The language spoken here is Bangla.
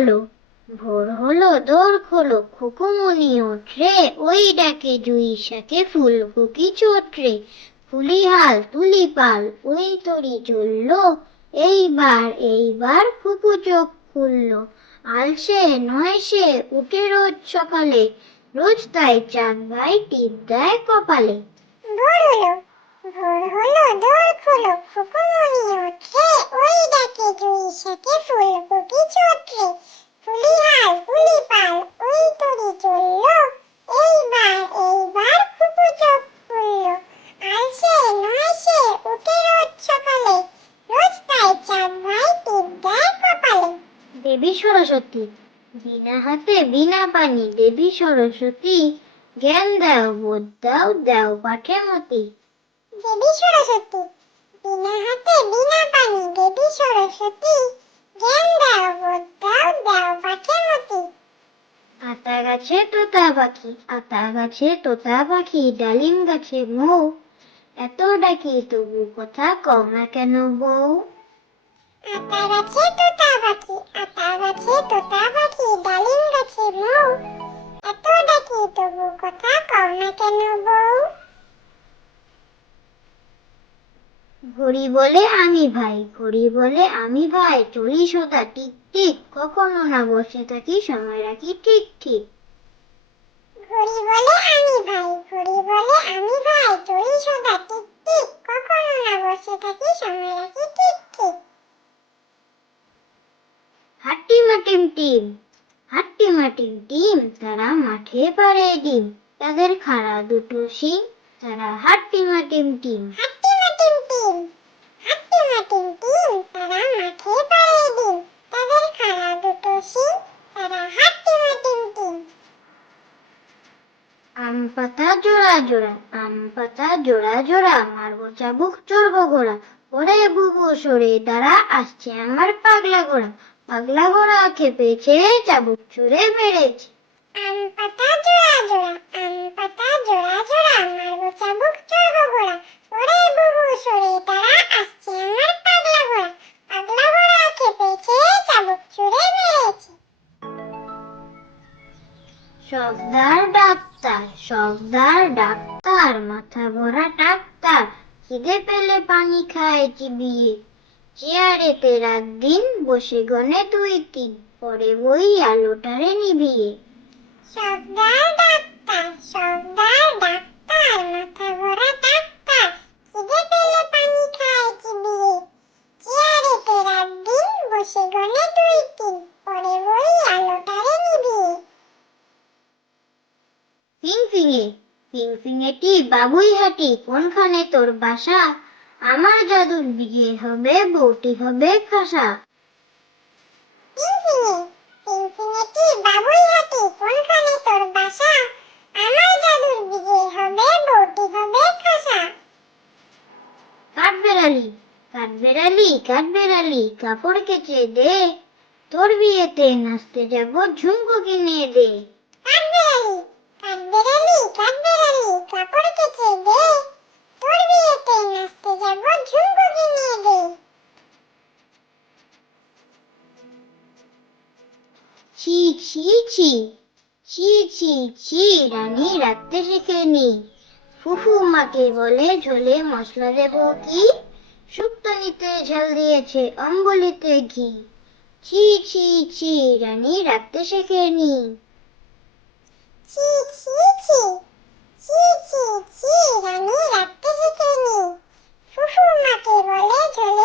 খোলো। ভোর হলো দোর খোলো, খুকুমনি ওঠরে, ওই ডাকে জুই শাকে ফুলকুকি চোটরে। ফুলি হাল তুলি পাল, ওই তরি চললো, এইবার খুকু চোখ খুললো। আলসে নয় সে, উঠে রোজ সকালে, রোজ তাই চাঁদ ভাই টিপ দেয় কপালে। ভোর হলো দোর খোলো, খুকুমনি ওঠরে, ওই ডাকে জুই শাকে ফুলকুকি চোটরে। ফুলি হাল তুলি পাল, ওই তরি চললো, এইবার খুকু চোখ খুললো। আলসে নয় সে, উঠে রোজ সকালে, রোজ তাই চাঁদ ভাই টিপ দেয় কপালে। দেবী সরস্বতী, বিনা হাতে বিনা পানি, দেবী সরস্বতী, জ্ঞান দাও বোধ দাও, দাও পাঠে মতি। দেবী সরস্বতী, বিনা হাতে বিনা পানি, দেবী সরস্বতী, জ্ঞান দাও বোধ দাও, দাও পাঠে মতি। আতা গাছে তোতা পাখি, আতা গাছে তোতা পাখি, ডালিম গাছে মৌ, এত ডাকি তবু কথা কও না কেন বউ। আতা গাছে তোতা পাখি, আতা গাছে তোতা পাখি, ডালিম গাছে মৌ, এত ডাকি তবু কথা কও না কেন বউ। ঘড়ি বলে আমি ভাই, ঘড়ি বলে আমি ভাই, চলি সদা টিক টিক, কখনো না বসে থাকি, সময় রাখি ঠিক ঠিক। ঘড়ি বলে আমি ভাই, ঘড়ি বলে আমি ভাই, চলি সদা টিক টিক, কখনো না বসে থাকি, সময় রাখি ঠিক ঠিক। হাট্টিমা টিম টিম, হাট্টিমা টিম টিম, তারা মাঠে পাড়ে ডিম, তাদের খাড়া দুটো শিং, তারা হাট্টিমা team team. হাট্টিমা team team, হাট্টিমা team team, তারা মাঠে পাড়ে ডিম, তাদের খাড়া দুটো শিং, তারা হাট্টিমা টিম টিম। আম পাতা জোড়া জোড়া, আম পাতা জোড়া জোড়া, মারবো চাবুক চড়বো ঘোড়া, ওরে বুবু সরে দাঁড়া, আসছে আমার পাগলা ঘোড়া, পাগলা ঘোড়া খেপেছে, চাবুক ছুঁড়ে মেরেছে। আম পাতা জোড়া জোড়া, আম পাতা জোড়া জোড়া, মারবো চাবুক চড়বো ঘোড়া, ওরে বুবু সরে দাঁড়া, আসছে আমার পাগলা ঘোড়া, পাগলা ঘোড়া খেপেছে, চাবুক ছুঁড়ে মেরেছে। সর্দার ডাক্তার, সর্দার ডাক্তার, মাথা ভরা ডাক্তার, খিদে পেলে পানি খায় চিবিয়ে, চেয়ারেতে রাত দিন বসে গনে দুই তিন, পরে বই আলোটারে নিভিয়ে। সর্দার ডাক্তার, সর্দার ডাক্তার, মাথা ভরা ডাক্তার, খিদে পেলে পানি খায় চিবিয়ে, চেয়ারেতে রাত দিন বসে গনে দুই তিন, পরে বই আলোটারে নিভিয়ে। ফিংফিঙে, ফিংফিঙেটি বাবুই হাটি, কোনখানে তোর বাসা, আমার জাদুর বিয়ে হবে, বউটি হবে খাসা। ফিনফিনে, ফিনফিনেটি বাবুই হাটি, কোনখানে তোর বাসা, আমার জাদুর বিয়ে হবে, বউটি হবে খাসা। কাঠবেড়ালি, কাঠবেড়ালি, কাঠবেড়ালি, কাপড় কেচে দে, তোর বিয়েতে নাচতে যাব, ঝুমকো কিনে দে। কাঠবেড়ালি, কাঠবেড়ালি, কাঠবেড়ালি, কাপড় কেচে দে, তোর বিয়েতে নাচতে যাব, ঝুমকো কিনে দে। ছি ছি ছি, ছি ছি ছি, রানী রাখতে শেখেনি, ফুফু মাকে বলে ঝোলে মশলা দেব কি, শুক্তানিতে ঝাল দিয়েছে, অম্বলিতে ঘি, ছি ছি ছি, রানী রাখতে শেখেনি। ছি ছি ছি, ছি ছি ছি, রানী রাখতে শেখেনি, ফুফু মাকে বলে ঝোলে